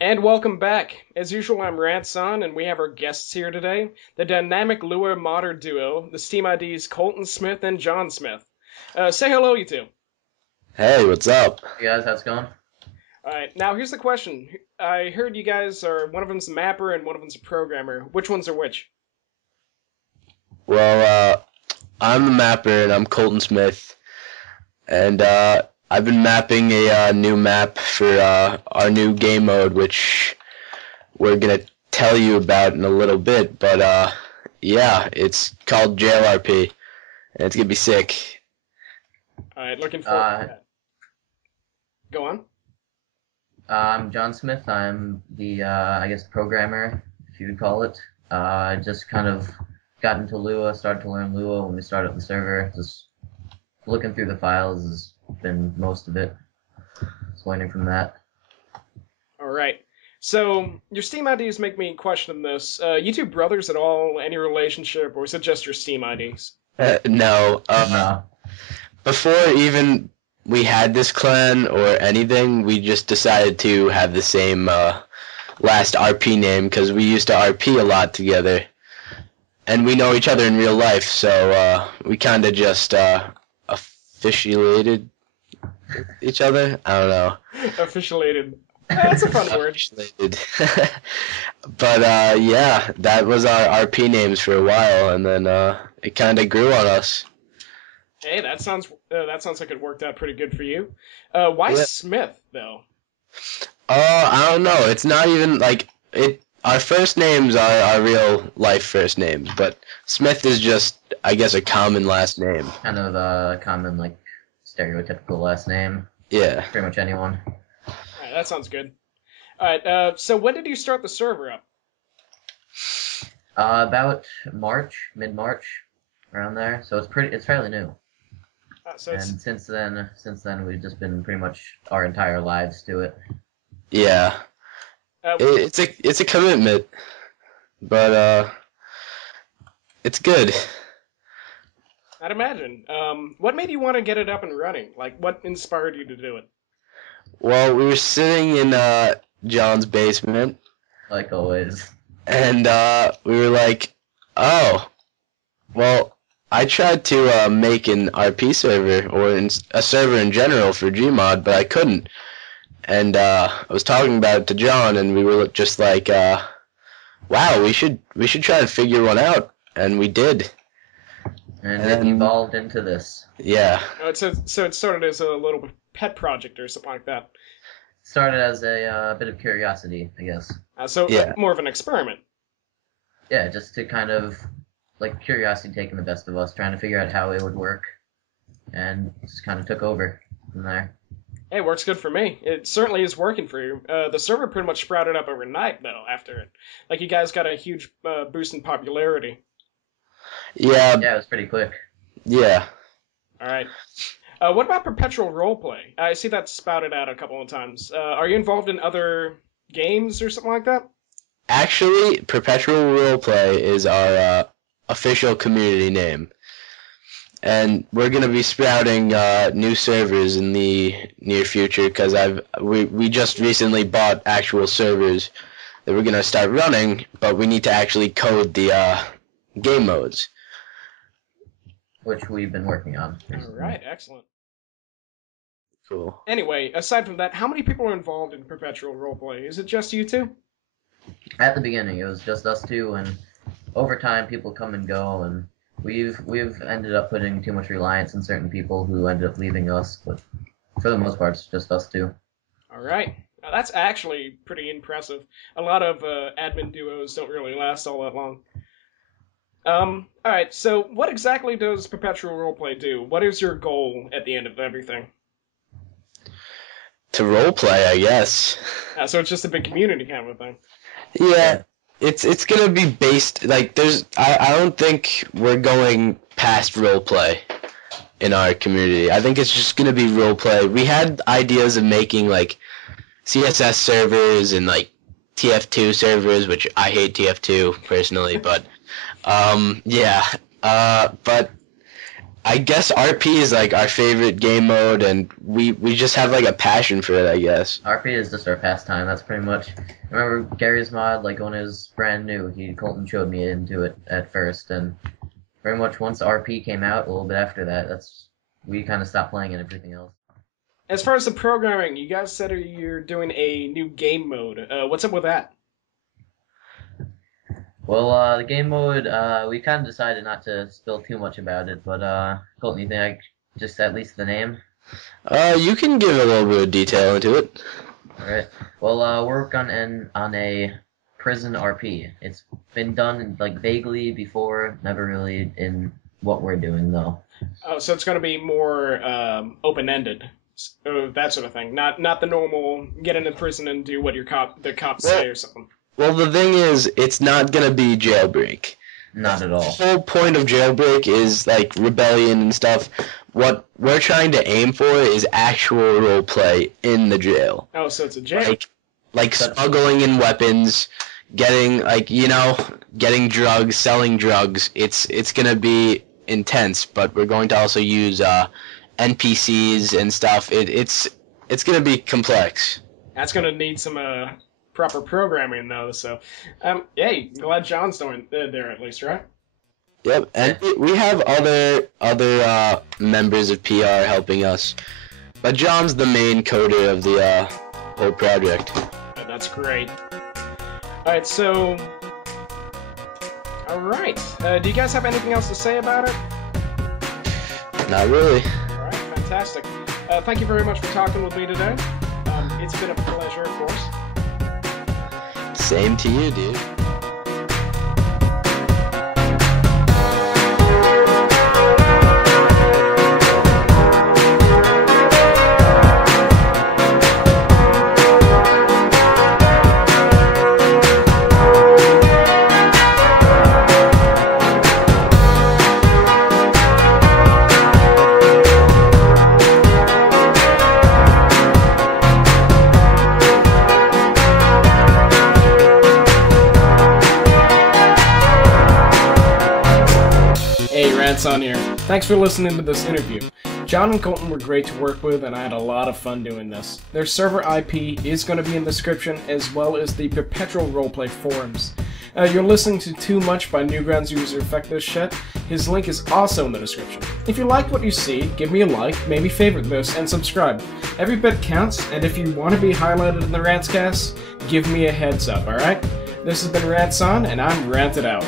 And welcome back. As usual, I'm RantzOn, and we have our guests here today, the dynamic Lua modder duo, the Steam IDs Colton Smith and John Smith. Say hello, you two. Hey, what's up? Hey guys, how's it going? Alright, now here's the question. I heard you guys are, one of them's a mapper and one of them's a programmer. Which ones are which? Well, I'm the mapper and I'm Colton Smith, and I've been mapping a new map for our new game mode, which we're gonna tell you about in a little bit. But yeah, it's called JLRP, and it's gonna be sick. Alright, looking forward to that. Go on. I'm John Smith. I'm the, I guess, programmer, if you would call it. I just kind of got into Lua, started to learn Lua when we started the server. Just looking through the files has been most of it. Just learning from that. Alright. So, your Steam IDs make me question this. You two brothers at all? Any relationship, or is it just your Steam IDs? No, No. before even we had this clan or anything, we just decided to have the same last RP name because we used to RP a lot together, and we know each other in real life, so we kind of just officiated each other. I don't know. Officiated. That's a fun word. Officiated. But yeah, that was our RP names for a while, and then it kind of grew on us. Hey, that sounds like it worked out pretty good for you. Why Yeah. Smith though? I don't know. It's not even like it. Our first names are our real life first names, but Smith is just, I guess, a common last name. Kind of a common, like, stereotypical last name. Yeah. Pretty much anyone. Alright, that sounds good. Alright, so when did you start the server up? About March, mid-March, around there. So it's fairly new. So it's And since then we've just been pretty much our entire lives to it. Yeah. It's a commitment, but it's good. I'd imagine. What made you want to get it up and running? Like, what inspired you to do it? Well, we were sitting in John's basement, Like always. and we were like, oh, well, I tried to make an RP server or a server in general for Gmod, but I couldn't. And I was talking about it to John, and we were just like, wow, we should try to figure one out, and we did. And it evolved into this. Yeah. So it started as a little pet project or something like that. Started as a bit of curiosity, I guess. So Yeah. more of an experiment. Yeah, just to kind of, like, curiosity taking the best of us, trying to figure out how it would work, and just kind of took over from there. Hey, it works good for me. It certainly is working for you. The server pretty much sprouted up overnight, though, after it. Like, you guys got a huge boost in popularity. Yeah. Yeah, it was pretty quick. Yeah. Alright. What about Perpetual Roleplay? I see that spouted out a couple of times. Are you involved in other games or something like that? Actually, Perpetual Roleplay is our official community name. And we're gonna be sprouting new servers in the near future because we just recently bought actual servers that we're gonna start running, but we need to actually code the game modes. Which we've been working on recently. Alright, excellent. Cool. Anyway, aside from that, how many people are involved in Perpetual Roleplay? Is it just you two? At the beginning, it was just us two, and over time, people come and go, and we've ended up putting too much reliance on certain people who ended up leaving us, but for the most part, it's just us two. Alright. Now, that's actually pretty impressive. A lot of admin duos don't really last all that long. Alright, so what exactly does Perpetual Roleplay do? What is your goal at the end of everything? To roleplay, I guess. So it's just a big community kind of a thing. Yeah. It's gonna be based like I don't think we're going past roleplay in our community. I think it's just gonna be roleplay. We had ideas of making like CSS servers and like TF2 servers, which I hate TF2 personally, but yeah. But I guess RP is like our favorite game mode, and we just have like a passion for it, I guess. RP is just our pastime. That's pretty much. I remember Gary's mod, like when it was brand new, Colton showed me into it at first, and pretty much once RP came out, a little bit after that, we kind of stopped playing and everything else. As far as the programming, you guys said you're doing a new game mode. What's up with that? Well, the game mode, we kind of decided not to spill too much about it, but Colton, you think just at least the name? You can give a little bit of detail into it. Alright. Well, we're working on a prison RP. It's been done like vaguely before, never really in what we're doing though. Oh, so it's going to be more open-ended, that sort of thing. Not the normal get into prison and do what the cops say or something. Well, the thing is, it's not gonna be Jailbreak. Not at all. The whole point of Jailbreak is like rebellion and stuff. What we're trying to aim for is actual role play in the jail. Oh, so it's a jail. Like smuggling in weapons, getting getting drugs, selling drugs. It's gonna be intense, but we're going to also use NPCs and stuff. It's gonna be complex. That's going to need some proper programming though. So, hey, glad John's doing there at least, right? Yep, and we have other members of PR helping us, but John's the main coder of the whole project. That's great. Alright, so... Alright, do you guys have anything else to say about it? Not really. Alright, fantastic. Thank you very much for talking with me today. It's been a pleasure, of course. Same to you, dude. RantzOn here. Thanks for listening to this interview. John and Colton were great to work with, and I had a lot of fun doing this. Their server IP is going to be in the description, as well as the Perpetual Roleplay forums. You're listening to Too Much by Newgrounds user FectThisShit. His link is also in the description. If you like what you see, give me a like, maybe favorite this, and subscribe. Every bit counts, and if you want to be highlighted in the RantzCast, give me a heads up, alright? This has been RantzOn, and I'm ranted out.